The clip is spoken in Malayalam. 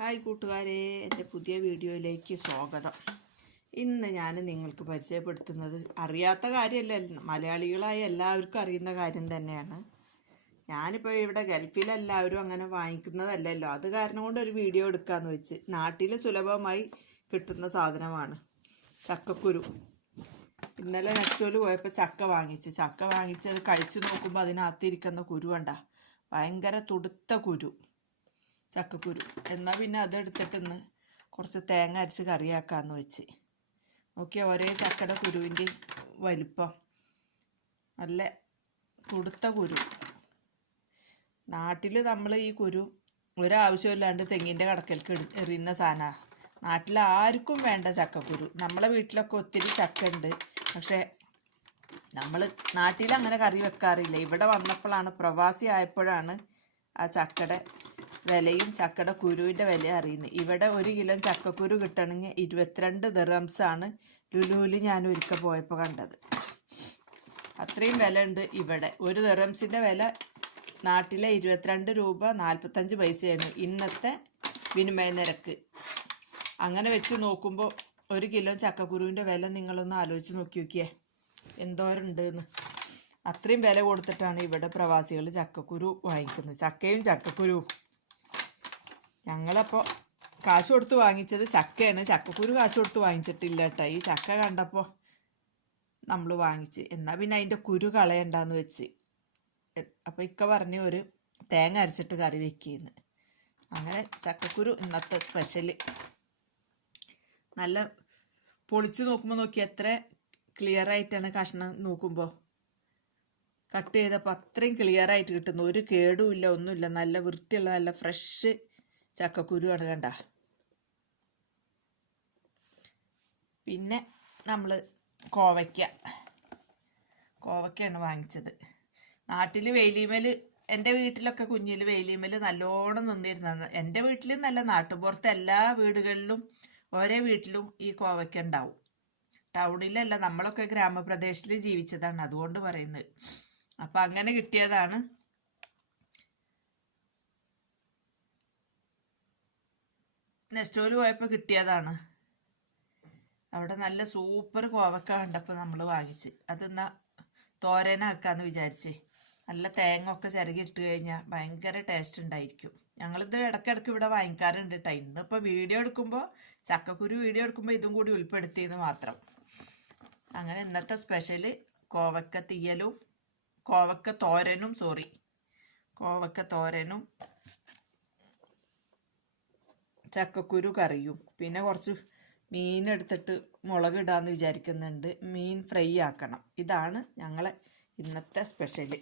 ഹായ് കൂട്ടുകാരെ, എൻ്റെ പുതിയ വീഡിയോയിലേക്ക് സ്വാഗതം. ഇന്ന് ഞാൻ നിങ്ങൾക്ക് പരിചയപ്പെടുത്തുന്നത് അറിയാത്ത കാര്യമല്ല, മലയാളികളായ എല്ലാവർക്കും അറിയുന്ന കാര്യം തന്നെയാണ്. ഞാനിപ്പോൾ ഇവിടെ ഗൾഫിലെല്ലാവരും അങ്ങനെ വാങ്ങിക്കുന്നതല്ലല്ലോ, അത് കാരണം കൊണ്ട് ഒരു വീഡിയോ എടുക്കാമെന്ന് വെച്ച്. നാട്ടിൽ സുലഭമായി കിട്ടുന്ന സാധനമാണ് ചക്കക്കുരു. ഇന്നലെ നെസ്റ്റോല് പോയപ്പോൾ ചക്ക വാങ്ങിച്ചത് കഴിച്ചു നോക്കുമ്പോൾ അതിനകത്തിരിക്കുന്ന കുരു കണ്ട, ഭയങ്കര തുടുത്ത കുരു, ചക്കക്കുരു. എന്നാൽ പിന്നെ അതെടുത്തിട്ട് കുറച്ച് തേങ്ങ അരച്ച് കറിയാക്കാമെന്ന് വെച്ച്. നോക്കിയാൽ ഒരേ ചക്കയുടെ കുരുവിൻ്റെ വലിപ്പം, നല്ല തുടുത്ത കുരു. നാട്ടിൽ നമ്മൾ ഈ കുരു ഒരാവശ്യമില്ലാണ്ട് തെങ്ങിൻ്റെ കടക്കൽക്ക് എറിയുന്ന സാധനമാണ്. നാട്ടിൽ ആർക്കും വേണ്ട ചക്കക്കുരു. നമ്മളെ വീട്ടിലൊക്കെ ഒത്തിരി ചക്ക ഉണ്ട്, പക്ഷേ നമ്മൾ നാട്ടിൽ അങ്ങനെ കറി വെക്കാറില്ല. ഇവിടെ വന്നപ്പോഴാണ്, പ്രവാസി ആയപ്പോഴാണ് ആ ചക്കയുടെ വിലയും ചക്കയുടെ കുരുവിൻ്റെ വില അറിയുന്നത്. ഇവിടെ 1 കിലോ ചക്കക്കുരു കിട്ടണമെങ്കിൽ 22 ദിർഹംസാണ് ലുലുവിൽ ഞാൻ ഒരിക്കൽ പോയപ്പോൾ കണ്ടത്. അത്രയും വില ഉണ്ട് ഇവിടെ. 1 ദിർഹംസിൻ്റെ വില നാട്ടിലെ 22 രൂപ 45 പൈസയാണ് ഇന്നത്തെ വിനിമയ നിരക്ക്. അങ്ങനെ വെച്ച് നോക്കുമ്പോൾ 1 കിലോ ചക്കക്കുരുവിൻ്റെ വില നിങ്ങളൊന്ന് ആലോചിച്ച് നോക്കിയേ എന്തോരുണ്ടെന്ന്. അത്രയും വില കൊടുത്തിട്ടാണ് ഇവിടെ പ്രവാസികൾ ചക്കക്കുരു വാങ്ങിക്കുന്നത്, ചക്കയും ചക്കക്കുരുവും. ഞങ്ങളപ്പോൾ കാശ് കൊടുത്ത് വാങ്ങിച്ചത് ചക്കയാണ്, ചക്കക്കുരു കാശ് കൊടുത്ത് വാങ്ങിച്ചിട്ടില്ല കേട്ടോ. ഈ ചക്ക കണ്ടപ്പോൾ നമ്മൾ വാങ്ങിച്ച്, എന്നാൽ പിന്നെ അതിൻ്റെ കുരു കളയണ്ടെന്ന് വെച്ച്. അപ്പോൾ ഇക്ക പറഞ്ഞ് ഒരു തേങ്ങ അരച്ചിട്ട് കറി വെക്കുന്നു. അങ്ങനെ ചക്കക്കുരു ഇന്നത്തെ സ്പെഷ്യൽ. നല്ല പൊളിച്ച് നോക്കി എത്ര ക്ലിയർ ആയിട്ടാണ് കഷ്ണം നോക്കുമ്പോൾ. കട്ട് ചെയ്തപ്പോൾ അത്രയും ക്ലിയർ ആയിട്ട് കിട്ടുന്നു, ഒരു കേടുമില്ല, ഒന്നുമില്ല. നല്ല വൃത്തിയുള്ള നല്ല ഫ്രഷ് ചക്കക്കുരുവാണ് കണ്ട. പിന്നെ നമ്മൾ കോവയ്ക്കാണ് വാങ്ങിച്ചത്. നാട്ടിൽ വേലിമേൽ, എൻ്റെ വീട്ടിലൊക്കെ കുഞ്ഞിൽ വേലിമേൽ നല്ലോണം നിന്നിരുന്നത്. എൻ്റെ വീട്ടിൽ നല്ല, നാട്ടുപുറത്ത് എല്ലാ വീടുകളിലും ഓരോ വീട്ടിലും ഈ കോവയ്ക്ക ഉണ്ടാവും. ടൗണിലല്ല, നമ്മളൊക്കെ ഗ്രാമപ്രദേശത്തിൽ ജീവിച്ചതാണ്, അതുകൊണ്ട് പറയുന്നത്. അപ്പം അങ്ങനെ കിട്ടിയതാണ്. നെസ്റ്റോല് പോയപ്പോൾ കിട്ടിയതാണ്. അവിടെ നല്ല സൂപ്പർ കോവക്ക കണ്ടപ്പോൾ നമ്മൾ വാങ്ങിച്ച്. അതെന്നാ തോരനാക്കാന്ന് വിചാരിച്ച്. നല്ല തേങ്ങ ഒക്കെ ചിരകി ഇട്ട് കഴിഞ്ഞാൽ ഭയങ്കര ടേസ്റ്റ് ഉണ്ടായിരിക്കും. ഞങ്ങളിത് ഇടയ്ക്കിടയ്ക്ക് ഇവിടെ വാങ്ങിക്കാറുണ്ട് കേട്ടോ. ഇന്നിപ്പോൾ വീഡിയോ എടുക്കുമ്പോൾ, ചക്കക്കുരു വീഡിയോ എടുക്കുമ്പോൾ ഇതും കൂടി ഉൾപ്പെടുത്തിയെന്ന് മാത്രം. അങ്ങനെ ഇന്നത്തെ സ്പെഷ്യല് കോവക്ക തീയലും കോവക്ക തോരനും ചക്കക്കുരു കറിയും. പിന്നെ കുറച്ച് മീൻ എടുത്തിട്ട് മുളകിടാന്ന് വിചാരിക്കുന്നുണ്ട്. മീൻ ഫ്രൈ ആക്കണം. ഇതാണ് ഞങ്ങളെ ഇന്നത്തെ സ്പെഷ്യല്.